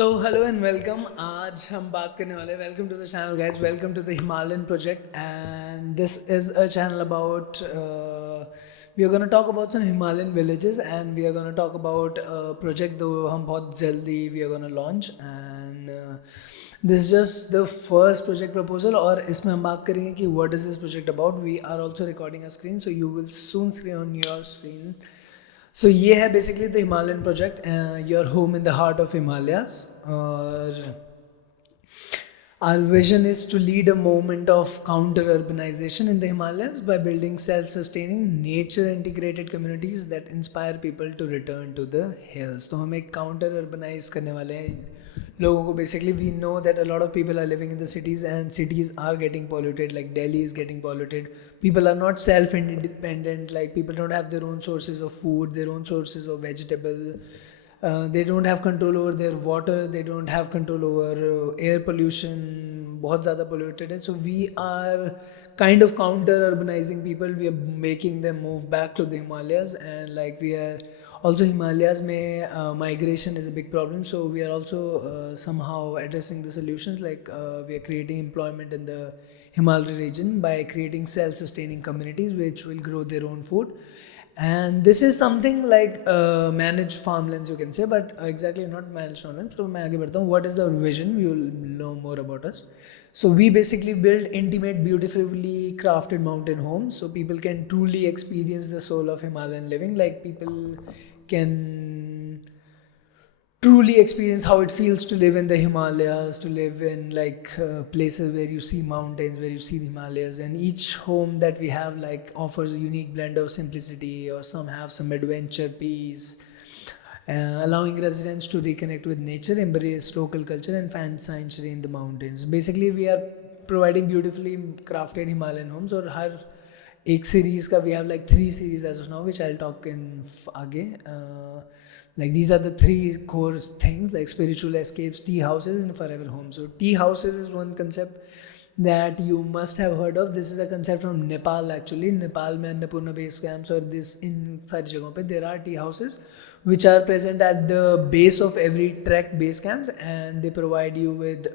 Hello and welcome. आज हम बात करने वाले हैं. Welcome to the channel, guys. Welcome to the Himalayan project, and this is a channel about. We are going to talk about some Himalayan villages, and we are going to talk about a project though हम बहुत जल्दी we are going to launch, and this is just the first project proposal. और इसमें हम बात करेंगे कि what is this project about. We are also recording a screen, so you will soon see on your screen. So ये है basically the Himalayan project, your home in the heart of Himalayas. Our vision is to lead a movement of counter-urbanization in the Himalayas by building self-sustaining, nature-integrated communities that inspire people to return to the hills. तो हम एक counter-urbanize करने वाले हैं लोगों को. Basically we know that a lot of people are living in the cities and cities are getting polluted, like Delhi is getting polluted. People are not self-independent, like people don't have their own sources of food, their own sources of vegetable. They don't have control over their water, they don't have control over air pollution, बहुत ज़्यादा polluted है. So we are kind of counter-urbanizing people. We are making them move back to the Himalayas, and like we are also Himalayas में migration is a big problem. So we are also somehow addressing the solutions, like we are creating employment in the Himalaya region by creating self-sustaining communities which will grow their own food. And this is something like managed farmlands, you can say, but exactly not managed farmlands. So मैं आगे बढ़ता हूँ. What is our vision? You will know more about us. So we basically build intimate, beautifully crafted mountain homes so people can truly experience the soul of Himalayan living. Like people can truly experience how it feels to live in the Himalayas, to live in like places where you see mountains, where you see the Himalayas. And each home that we have like offers a unique blend of simplicity, or some have some adventure, peace, allowing residents to reconnect with nature, embrace local culture, and find sanctuary in the mountains. Basically we are providing beautifully crafted Himalayan homes. और हर एक series का we have like 3 series as of now, which I'll talk in आगे. Like these are the 3 core things, like spiritual escapes, tea houses, and forever homes. So tea houses is one concept that you must have heard of. This is a concept from Nepal actually. Nepal में Annapurna base camps और this इन सारी जगहों पे there are tea houses which are present at the base of every trek base camps, and they provide you with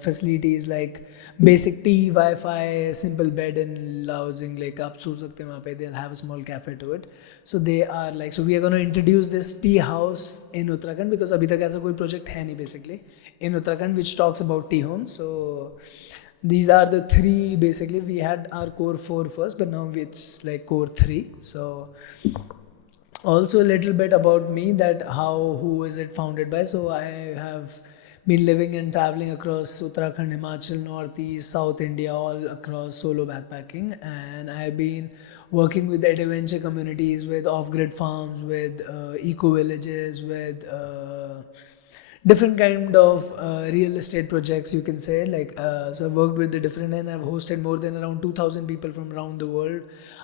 facilities like basic tea, Wi-Fi, simple bed and lodging. Like आप सो सकते हैं वहाँ पे. They'll have a small cafe to it. So they are like, so we are going to introduce this tea house in Uttarakhand because अभी तक ऐसा कोई project है नहीं basically in Uttarakhand which talks about tea homes. So these are the 3 basically. We had our core 4 first, but now it's like core 3. So also a little bit about me, that who is it founded by. So I have been living and traveling across Uttarakhand, Himachal, Northeast, South India, all across solo backpacking, and I have been working with adventure communities, with off-grid farms, with eco villages, with different kind of real estate projects, you can say. Like so I've worked with the different, and I've hosted more than around 2,000 people from around the world.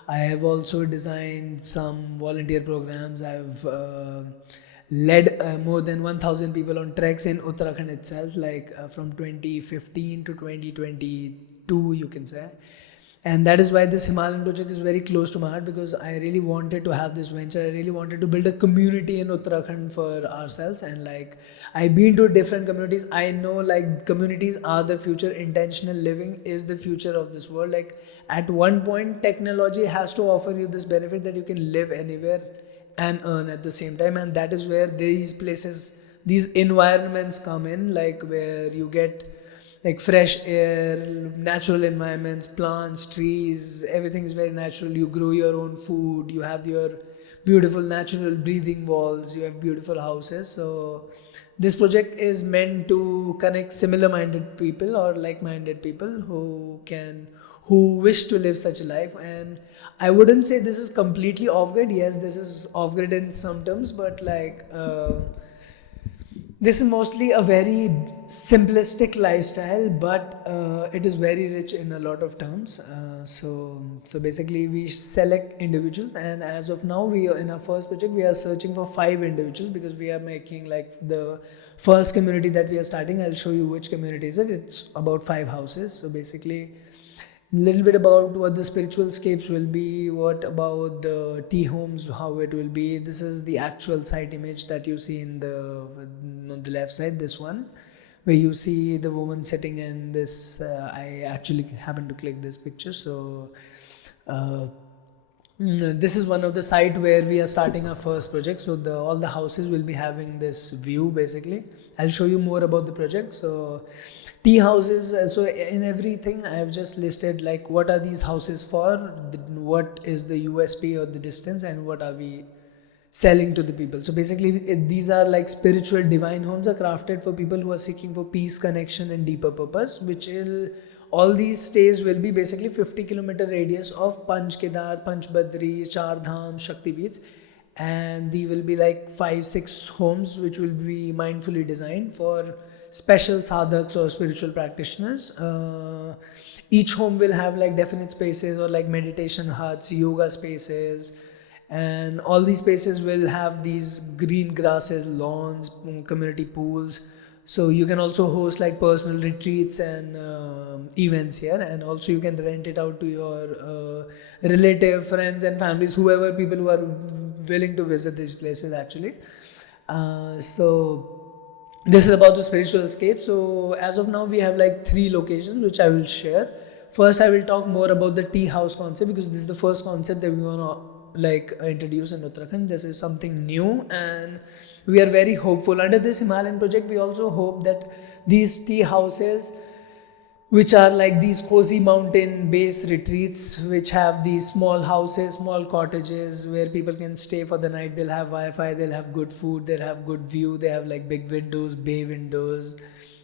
I have also designed some volunteer programs. I've led more than 1,000 people on treks in Uttarakhand itself, like from 2015 to 2022, you can say. And that is why this Himalayan project is very close to my heart, because I really wanted to have this venture. I really wanted to build a community in Uttarakhand for ourselves. And like I've been to different communities. I know like communities are the future. Intentional living is the future of this world. Like at one point technology has to offer you this benefit that you can live anywhere and earn at the same time. And that is where these places, these environments come in, like where you get like fresh air, natural environments, plants, trees, everything is very natural. You grow your own food, you have your beautiful natural breathing walls, you have beautiful houses. So this project is meant to connect similar minded people or like minded people who wish to live such a life. And I wouldn't say this is completely off grid. Yes, this is off grid in some terms, but like this is mostly a very simplistic lifestyle, but it is very rich in a lot of terms. So basically, we select individuals, and as of now, we are in our first project. We are searching for 5 individuals because we are making like the first community that we are starting. I'll show you which community is it. It's about 5 houses. So basically, Little bit about what the spiritual scapes will be, what about the tea homes, how it will be. This is the actual site image that you see in on the left side, this one, where you see the woman sitting in this. I actually happened to click this picture, so uh, this is one of the site where we are starting our first project. So all the houses will be having this view basically. I'll show you more about the project. So tea houses, so in everything I have just listed like what are these houses for, what is the USP or the distance, and what are we selling to the people. So basically these are like spiritual divine homes are crafted for people who are seeking for peace, connection and deeper purpose, which will all these stays will be basically 50-kilometer radius of Panch Kedar, Panch Badri, Char Dham, Shakti Beats, and they will be like 5-6 homes which will be mindfully designed for special sadhaks or spiritual practitioners. Each home will have like definite spaces or like meditation huts, yoga spaces, and all these spaces will have these green grasses, lawns, community pools. So you can also host like personal retreats and events here, and also you can rent it out to your relative, friends and families, whoever, people who are willing to visit these places actually. So this is about the spiritual escape. So as of now we have like 3 locations which I will share. First I will talk more about the tea house concept, because this is the first concept that we want to like introduce in Uttarakhand. This is something new and we are very hopeful. Under this Himalayan project we also hope that these tea houses, which are like these cozy mountain base retreats, which have these small houses, small cottages where people can stay for the night. They'll have Wi-Fi, they'll have good food, they'll have good view, they have like big windows, bay windows,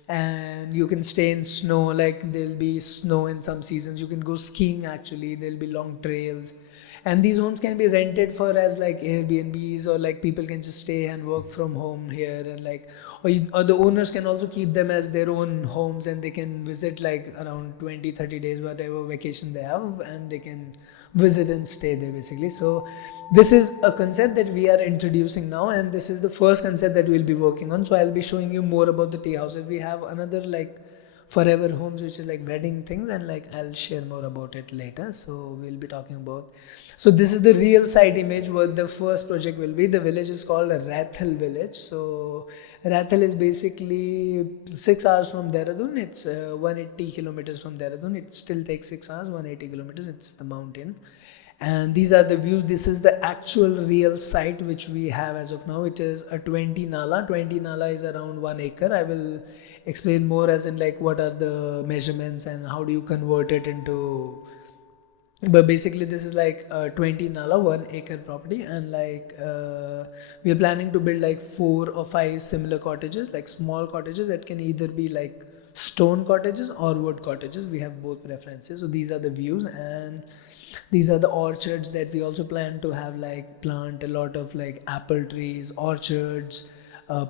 and you can stay in snow. Like there'll be snow in some seasons, you can go skiing actually, there'll be long trails, and these homes can be rented for as like Airbnbs, or like people can just stay and work from home here, and like or the owners can also keep them as their own homes, and they can visit like around 20-30 days whatever vacation they have, and they can visit and stay there basically. So this is a concept that we are introducing now, and this is the first concept that we'll be working on. So I'll be showing you more about the tea houses. We have another like forever homes, which is like wedding things, and like I'll share more about it later. So we'll be talking about, so this is the real site image what the first project will be. The village is called Rathal village. So Rathal is basically 6 hours from Dehradun. It's 180 kilometers from Dehradun. It still takes 6 hours, 180 kilometers. It's the mountain, and these are the views. This is the actual real site which we have as of now. It is a 20 nala. 20 nala is around 1 acre. I will explain more as in like what are the measurements and how do you convert it into, but basically this is like 20 nala, 1 acre property, and like we are planning to build like 4 or 5 similar cottages, like small cottages that can either be like stone cottages or wood cottages. We have both preferences. So these are the views, and these are the orchards that we also plan to have, like plant a lot of like apple trees, orchards,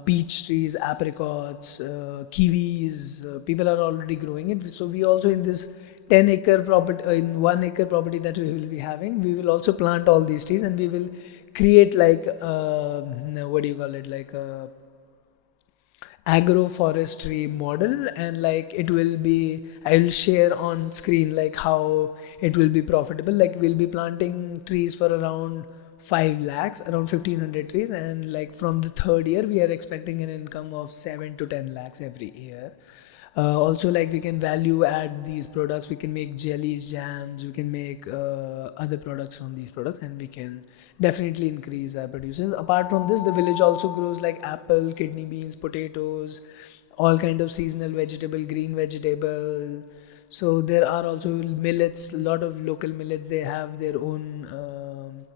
peach trees, apricots, kiwis. People are already growing it. So we also in this 10-acre property, in 1 acre property that we will be having, we will also plant all these trees, and we will create like what do you call it, like a agroforestry model, and like it will be, I will share on screen like how it will be profitable. Like we'll be planting trees for around 5 lakhs, around 1500 trees, and like from the 3rd year we are expecting an income of 7 to 10 lakhs every year. Also like we can value add these products, we can make jellies, jams, we can make other products from these products, and we can definitely increase our produces. Apart from this, the village also grows like apple, kidney beans, potatoes, all kind of seasonal vegetable, green vegetable. So there are also millets, a lot of local millets, they have their own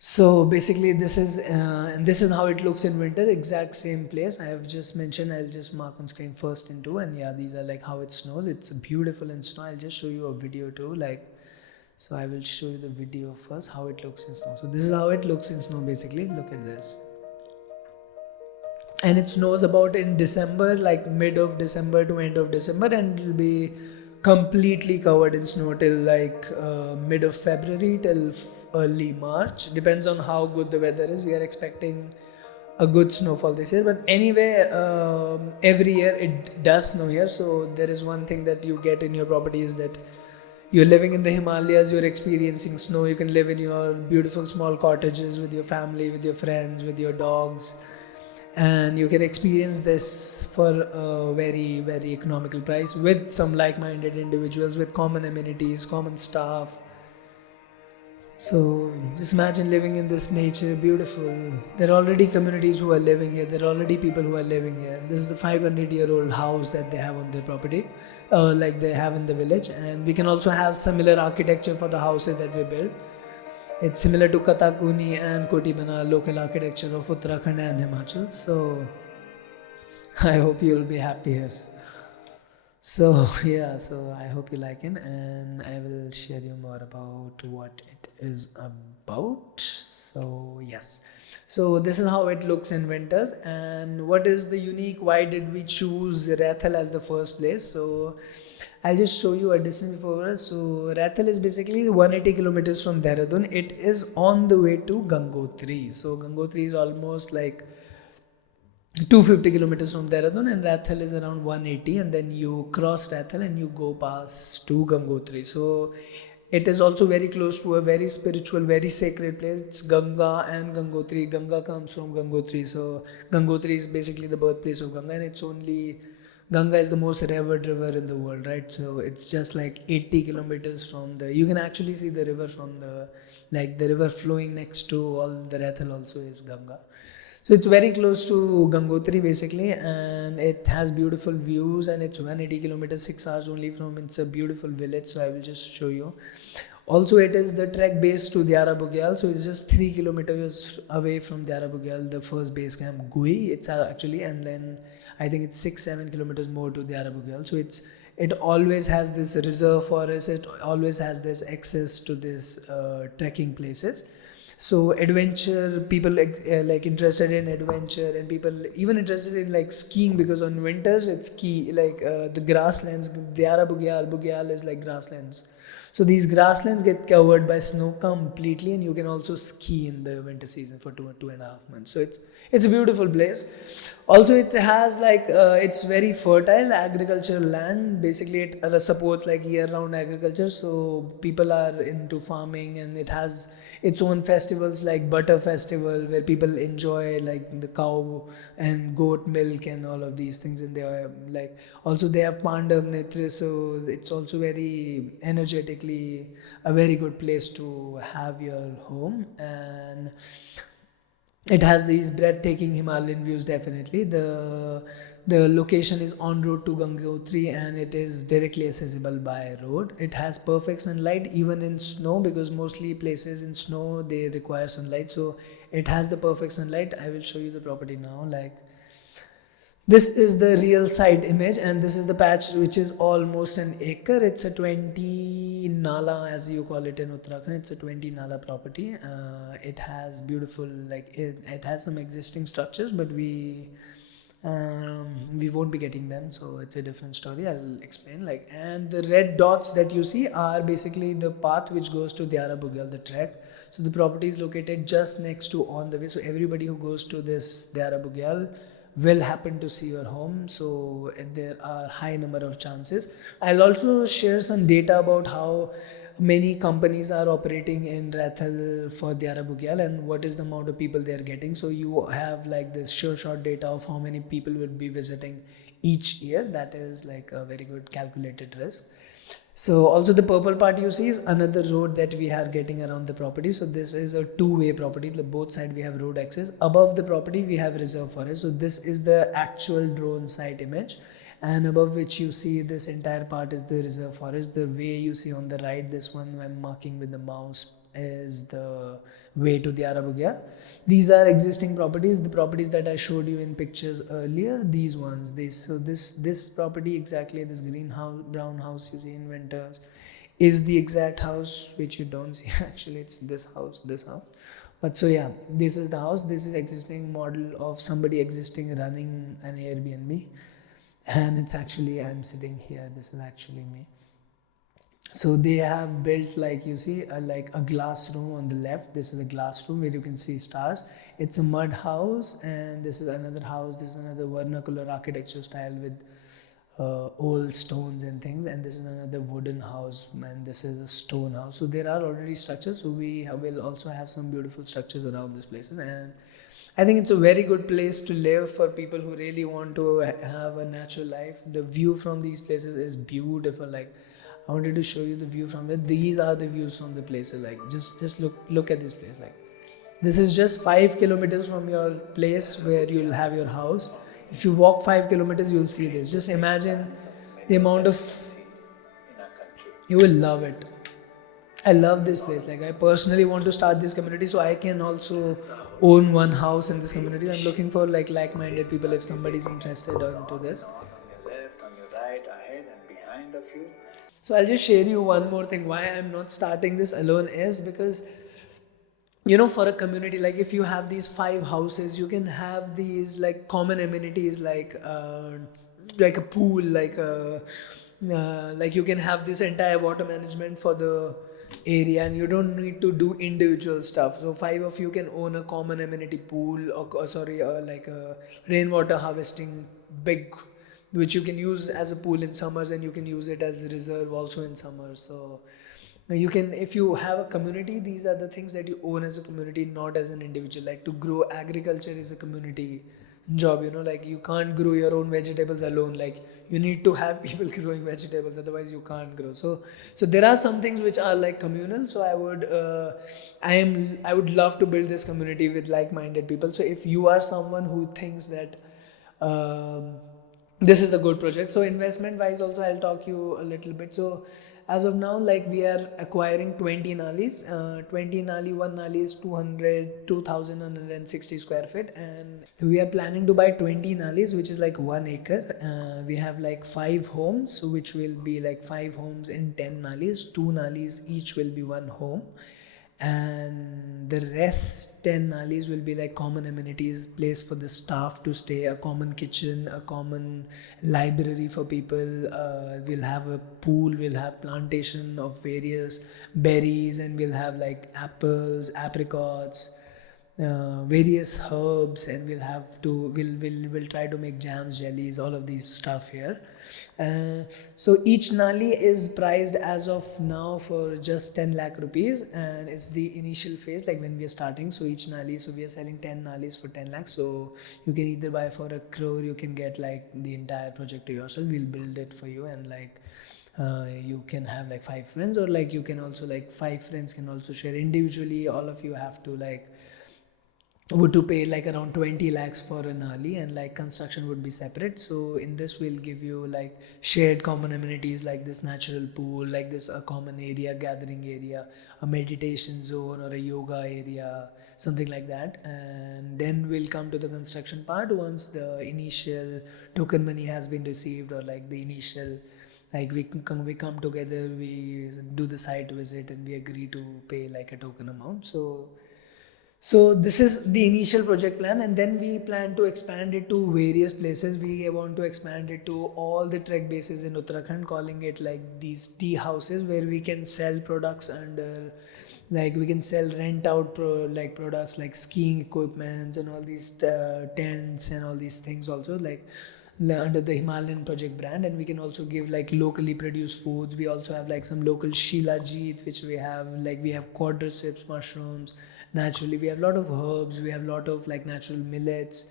so basically this is and this is how it looks in winter. Exact same place I have just mentioned. I'll just mark on screen first and two, and yeah, these are like how it snows. It's beautiful in snow. I'll just show you a video too, like, so I will show you the video first how it looks in snow. So this is how it looks in snow basically. Look at this. And it snows about in December, like mid of December to end of December, and it will be completely covered in snow till like mid of February till early March. Depends on how good the weather is. We are expecting a good snowfall this year, but anyway, every year it does snow here. So there is one thing that you get in your property is that You're living in the Himalayas, you're experiencing snow. You can live in your beautiful small cottages with your family, with your friends, with your dogs, and you can experience this for a very, very economical price with some like minded individuals with common amenities, common stuff. So just imagine living in this nature, beautiful. There are already communities who are living here. There are already people who are living here. This is the 500-year-old house that they have on their property, like they have in the village. And we can also have similar architecture for the houses that we build. It's similar to Katakuni and Kotibana, local architecture of Uttarakhand and Himachal. So I hope you'll be happy here. So yeah, so I hope you like it, and I will share you more about what it is about. So yes, so this is how it looks in winters, and what is the unique? Why did we choose Rathal as the first place? So I'll just show you a distance before. So Rathal is basically 180 kilometers from Dehradun. It is on the way to Gangotri. So Gangotri is almost like 250 kilometers from Dehradun, and Rathal is around 180, and then you cross Rathal and you go past to Gangotri. So it is also very close to a very spiritual, very sacred place. It's Ganga and Gangotri. Ganga comes from Gangotri, so Gangotri is basically the birthplace of Ganga, and it's only Ganga is the most revered river in the world, right? So it's just like 80 kilometers from the. You can actually see the river from the, like the river flowing next to all the Rathal also is Ganga. So it's very close to Gangotri basically, and it has beautiful views, and it's 180 kilometers, 6 hours only from. It's a beautiful village, so I will just show you. Also, it is the trek base to Diyara Bugyal, so it's just 3 kilometers away from Diyara Bugyal, the first base camp Gui. It's actually, and then I think it's 6-7 kilometers more to Diyara Bugyal. So it always has this reserve forest. It always has this access to this trekking places. So adventure people like interested in adventure, and people even interested in like skiing, because on winters it's ski like the grasslands. Diyara Bugyal is like grasslands. So these grasslands get covered by snow completely, and you can also ski in the winter season for 2.5 months. So it's a beautiful place. Also, it has like it's very fertile agricultural land. Basically, it supports like year-round agriculture. So people are into farming, and it has its own festivals like Butter Festival, where people enjoy like the cow and goat milk and all of these things. And they are like also they have Pandav Nitra, so it's also very energetically a very good place to have your home. And it has these breathtaking Himalayan views. Definitely, the location is en route to Gangotri, and it is directly accessible by road. It has perfect sunlight even in snow, because mostly places in snow they require sunlight. So it has the perfect sunlight. I will show you the property now. Like, this is the real site image, and this is the patch which is almost an acre. It's a 20 nala, as you call it in Uttarakhand. It's a 20 nala property. It has beautiful, like it has some existing structures, but we won't be getting them, so it's a different story. I'll explain. Like, and the red dots that you see are basically the path which goes to Diyara Bugyal, the trek. So the property is located just next to on the way. So everybody who goes to this Diyara Bugyal will happen to see your home. So there are high number of chances. I'll also share some data about how many companies are operating in Rathal for Diyara Bugyal, and what is the amount of people they are getting. So you have like this sure shot data of how many people will be visiting each year. That is like a very good calculated risk. So also the purple part you see is another road that we are getting around the property. So this is a two-way property. The both side we have road access. Above the property we have reserve forest. So this is the actual drone site image, and above which you see this entire part is the reserve forest. The way you see on the right, this one I'm marking with the mouse, is the way to the Arabugya. These are existing properties, the properties that I showed you in pictures earlier. These ones, this property exactly, this green house, brown house you see in winters, is the exact house which you don't see. Actually, it's this house, this house. But so yeah, this is the house. This is existing model of somebody existing running an Airbnb, and it's actually I'm sitting here. This is actually me. So they have built, like you see, like a glass room on the left. This is a glass room where you can see stars. It's a mud house, and this is another house. This is another vernacular architecture style with old stones and things, and this is another wooden house, and this is a stone house. So there are already structures, so will also have some beautiful structures around these places. And I think it's a very good place to live for people who really want to have a natural life. The view from these places is beautiful. Like, I wanted to show you the view from it. These are the views from the places. Like, just look at this place. Like, this is just 5 kilometers from your place where you'll have your house. If you walk 5 kilometers, you'll see this. Just imagine the amount of. You will love it. I love this place. Like, I personally want to start this community so I can also own one house in this community. I'm looking for like-minded people if somebody's interested into this. So I'll just share you one more thing. Why I'm not starting this alone is because, for a community, like if you have these 5 houses, you can have these like common amenities like a pool, like you can have this entire water management for the area, and you don't need to do individual stuff. So 5 of you can own a common amenity pool, or sorry, like a rainwater harvesting big, which you can use as a pool in summers, and you can use it as a reserve also in summers. So you can, if you have a community, these are the things that you own as a community, not as an individual. Like, to grow agriculture is a community job, like you can't grow your own vegetables alone. Like, you need to have people growing vegetables, otherwise you can't grow. So there are some things which are like communal. So I would love to build this community with like-minded people. So if you are someone who thinks that um, this is a good project, so investment wise also I'll talk you a little bit. So as of now, like, we are acquiring 20 nalis. 20 nali, one nali is 2,160 square feet, and we are planning to buy 20 nalis, which is like 1 acre. We have like 5 homes, which will be like 5 homes in 10 nalis. 2 nalis each will be one home, and the rest 10 nalis will be like common amenities, place for the staff to stay, a common kitchen, a common library for people. We'll have a pool, we'll have plantation of various berries, and we'll have like apples, apricots, various herbs, and we'll try to make jams, jellies, all of these stuff here. So each nali is priced as of now for just 10 lakh rupees, and it's the initial phase, like when we are starting. So each nali, so we are selling 10 nalis for 10 lakhs. So you can either buy for a crore, you can get like the entire project to yourself. We'll build it for you, and like you can have like 5 friends, or like you can also, like, 5 friends can also share individually. All of you have to like would to pay like around 20 lakhs for an alley, and like construction would be separate. So in this, we'll give you like shared common amenities, like this natural pool, like this a common area, gathering area, a meditation zone, or a yoga area, something like that. And then we'll come to the construction part once the initial token money has been received, or like the initial, like we come together, we do the site visit, and we agree to pay like a token amount. So this is the initial project plan, and then we plan to expand it to various places. We want to expand it to all the trek bases in Uttarakhand, calling it like these tea houses, where we can sell products under, like we can sell rent out like products like skiing equipments and all these tents and all these things also, like under the Himalayan project brand. And we can also give like locally produced foods. We also have like some local shilajit, which we have quadriceps mushrooms. Naturally, we have a lot of herbs, we have a lot of like natural millets.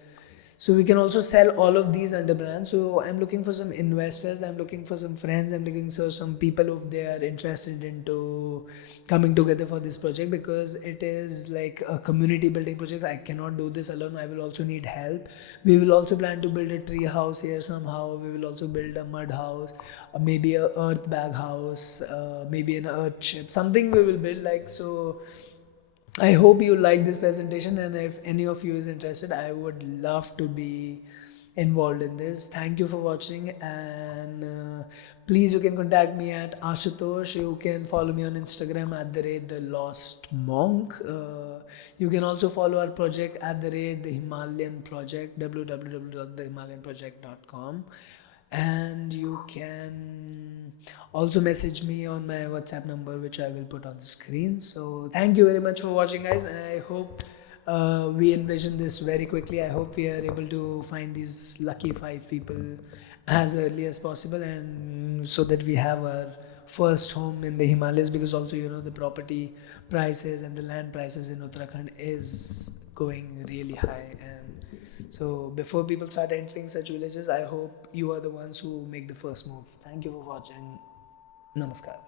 So we can also sell all of these under brands. So I'm looking for some investors, I'm looking for some friends, I'm looking for some people if they are interested into coming together for this project, because it is like a community building project. I cannot do this alone, I will also need help. We will also plan to build a tree house here somehow. We will also build a mud house, maybe a earth bag house, maybe an earth ship, something we will build like. So I hope you like this presentation, and if any of you is interested, I would love to be involved in this. Thank you for watching, and please, you can contact me at Ashutosh. You can follow me on Instagram at the Lost Monk. You can also follow our project at the Himalayan Project, www.thehimalayanproject.com. And you can also message me on my WhatsApp number, which I will put on the screen. So thank you very much for watching, guys, and I hope we envision this very quickly. I hope we are able to find these lucky 5 people as early as possible, and so that we have our first home in the Himalayas, because also the property prices and the land prices in Uttarakhand is going really high. And so before people start entering such villages, I hope you are the ones who make the first move. Thank you for watching. Namaskar.